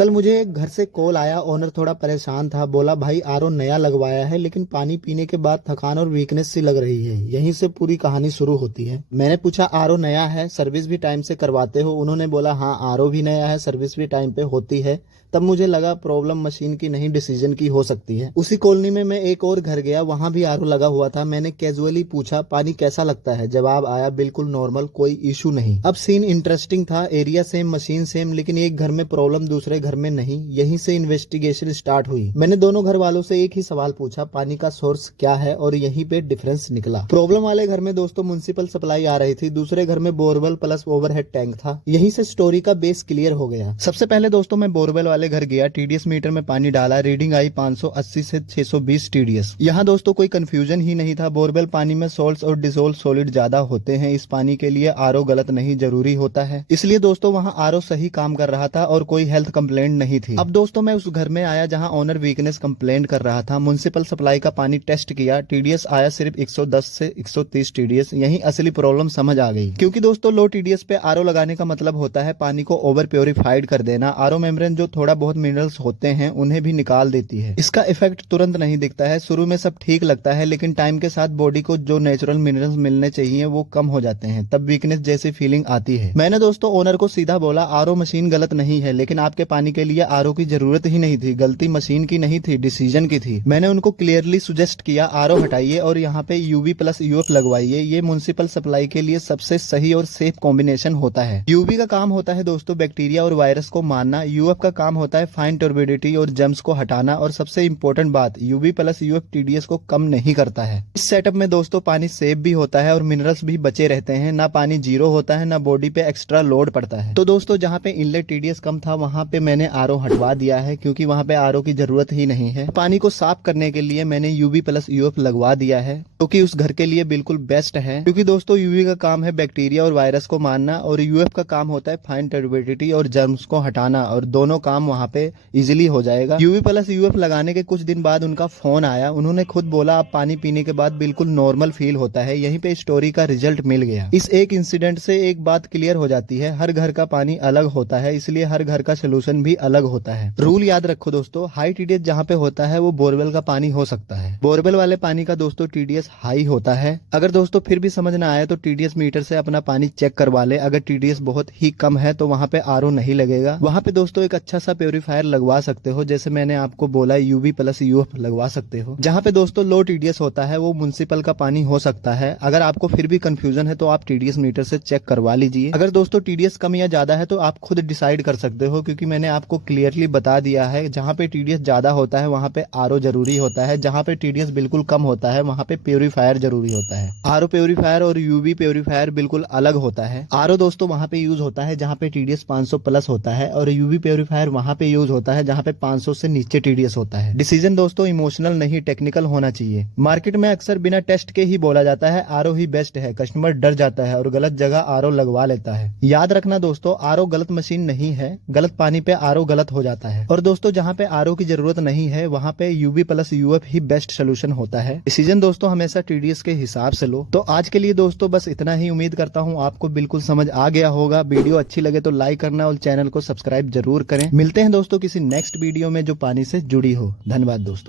कल मुझे एक घर से कॉल आया। ओनर थोड़ा परेशान था। बोला भाई आरओ नया लगवाया है लेकिन पानी पीने के बाद थकान और वीकनेस सी लग रही है। यहीं से पूरी कहानी शुरू होती है। मैंने पूछा आरओ नया है, सर्विस भी टाइम से करवाते हो? उन्होंने बोला हाँ आरओ भी नया है, सर्विस भी टाइम पे होती है। तब मुझे लगा प्रॉब्लम मशीन की नहीं डिसीजन की हो सकती है। उसी कॉलोनी में मैं एक और घर गया, वहां भी आरओ लगा हुआ था। मैंने कैजुअली पूछा पानी कैसा लगता है? जवाब आया बिल्कुल नॉर्मल, कोई इशू नहीं। अब सीन इंटरेस्टिंग था। एरिया सेम, मशीन सेम, लेकिन एक घर में प्रॉब्लम दूसरे घर में नहीं। यहीं से इन्वेस्टिगेशन स्टार्ट हुई। मैंने दोनों घर वालों से एक ही सवाल पूछा, पानी का सोर्स क्या है? और यहीं पे डिफरेंस निकला। प्रॉब्लम वाले घर में दोस्तों म्युनिसिपल सप्लाई आ रही थी, दूसरे घर में बोरवेल प्लस ओवरहेड टैंक था। यहीं से स्टोरी का बेस क्लियर हो गया। सबसे पहले दोस्तों मैं बोरवेल वाले घर गया, टीडीएस मीटर में पानी डाला, रीडिंग आई 580 से 620 टीडीएस। यहाँ दोस्तों कोई कंफ्यूजन ही नहीं था। बोरवेल पानी में सोल्ट और डिसोल्व सॉलिड ज्यादा होते हैं। इस पानी के लिए आरओ गलत नहीं जरूरी होता है। इसलिए दोस्तों वहाँ आरओ सही काम कर रहा था और कोई हेल्थ कंप्लेंट नहीं थी। अब दोस्तों मैं उस घर में आया जहाँ ओनर वीकनेस कंप्लेंट कर रहा था। म्युनिसिपल सप्लाई का पानी टेस्ट किया, टीडीएस आया सिर्फ 110 से 130 टीडीएस। यही असली प्रॉब्लम समझ आ गई। क्योंकि दोस्तों लो टीडीएस पे आरओ लगाने का मतलब होता है पानी को ओवर प्योरीफाइड कर देना। आरओ मेम्ब्रेन जो थोड़ा बहुत मिनरल्स होते हैं उन्हें भी निकाल देती है। इसका इफेक्ट तुरंत नहीं दिखता है। शुरू में सब ठीक लगता है लेकिन टाइम के साथ बॉडी को जो नेचुरल मिनरल्स मिलने चाहिए वो कम हो जाते हैं, तब वीकनेस जैसी फीलिंग आती है। मैंने दोस्तों ओनर को सीधा बोला आरओ मशीन गलत नहीं है लेकिन आपके पानी के लिए आरओ की जरूरत ही नहीं थी। गलती मशीन की नहीं थी, डिसीजन की थी। मैंने उनको क्लियरली सुजेस्ट किया आरओ हटाइए और यहाँ पे यूवी प्लस यूएफ लगवाइए। ये म्युनिसिपल सप्लाई के लिए सबसे सही और सेफ कॉम्बिनेशन होता है। यूवी का काम होता है दोस्तों बैक्टीरिया और वायरस को मारना, यूएफ का काम होता है फाइन टर्बिडिटी और जर्म्स को हटाना, और सबसे इंपॉर्टेंट बात यूवी प्लस यूएफ टीडीएस को कम नहीं करता है। इस सेटअप में दोस्तों पानी सेफ भी होता है और मिनरल्स भी बचे रहते हैं। ना पानी जीरो होता है, ना बॉडी पे एक्स्ट्रा लोड पड़ता है। तो दोस्तों जहाँ पे इनलेट टीडीएस कम था वहां पे मैंने आरओ हटवा दिया है, क्योंकि वहां पे आरओ की जरूरत ही नहीं है। पानी को साफ करने के लिए मैंने यूवी प्लस यूएफ लगवा दिया है, क्योंकि उस घर के लिए बिल्कुल बेस्ट है। क्योंकि दोस्तों यूवी का काम है बैक्टीरिया और वायरस को मारना और यूएफ का काम होता है फाइन टर्बिडिटी और जर्म्स को हटाना, और दोनों काम वहां पे इजिली हो जाएगा। यूवी प्लस यूएफ लगाने के कुछ दिन बाद उनका फोन आया। उन्होंने खुद बोला अब पानी पीने के बाद बिल्कुल नॉर्मल फील होता है। यहीं पे स्टोरी का रिजल्ट मिल गया। इस एक इंसिडेंट से एक बात क्लियर हो जाती है, हर घर का पानी अलग होता है, इसलिए हर घर का सोल्यूशन भी अलग होता है। रूल याद रखो दोस्तों, हाई टीडीएस जहाँ पे होता है वो बोरवेल का पानी हो सकता है। बोरवेल वाले पानी का दोस्तों टीडीएस हाई होता है। अगर दोस्तों फिर भी समझ ना आए तो टीडीएस मीटर से अपना पानी चेक करवा ले। अगर टीडीएस बहुत ही कम है तो वहाँ पे आरओ नहीं लगेगा। वहाँ पे दोस्तों एक अच्छा सा प्योरीफायर लगवा सकते हो, जैसे मैंने आपको बोला यूवी प्लस यूएफ लगवा सकते हो। जहाँ पे दोस्तों लो टीडीएस होता है वो म्युनिसिपल का पानी हो सकता है। अगर आपको फिर भी कंफ्यूजन है तो आप टीडीएस मीटर से चेक करवा लीजिए। अगर दोस्तों टीडीएस कम या ज्यादा है तो आप खुद डिसाइड कर सकते हो, क्योंकि मैंने आपको क्लियरली बता दिया है जहाँ पे टीडीएस ज्यादा होता है वहाँ पे आरओ जरूरी होता है, जहाँ पे टीडीएस बिल्कुल कम होता है वहाँ पे प्योरीफायर जरूरी होता है। आरओ प्योरीफायर और यूवी प्योरीफायर बिल्कुल अलग होता है। आरओ दोस्तों वहाँ पे यूज होता है जहाँ पे टीडीएस 500 प्लस होता है, और यूवी प्योरीफायर वहाँ पे यूज होता है जहाँ पे 500 से नीचे टीडीएस होता है। डिसीजन दोस्तों इमोशनल नहीं टेक्निकल होना चाहिए। मार्केट में अक्सर बिना टेस्ट के ही बोला जाता है आरओ ही बेस्ट है। कस्टमर डर जाता है और गलत जगह आरओ लगवा लेता है। याद रखना दोस्तों, आरओ गलत मशीन नहीं है, गलत पानी पे आरओ गलत हो जाता है। और दोस्तों जहाँ पे आरओ की जरूरत नहीं है वहाँ पे यूवी प्लस यूएफ ही बेस्ट सोल्यूशन होता है। डिसीजन दोस्तों हमेशा टीडीएस के हिसाब से लो। तो आज के लिए दोस्तों बस इतना ही। उम्मीद करता हूँ आपको बिल्कुल समझ आ गया होगा। वीडियो अच्छी लगे तो लाइक करना और चैनल को सब्सक्राइब जरूर करें। मिलते हैं दोस्तों किसी नेक्स्ट वीडियो में जो पानी से जुड़ी हो। धन्यवाद दोस्तों।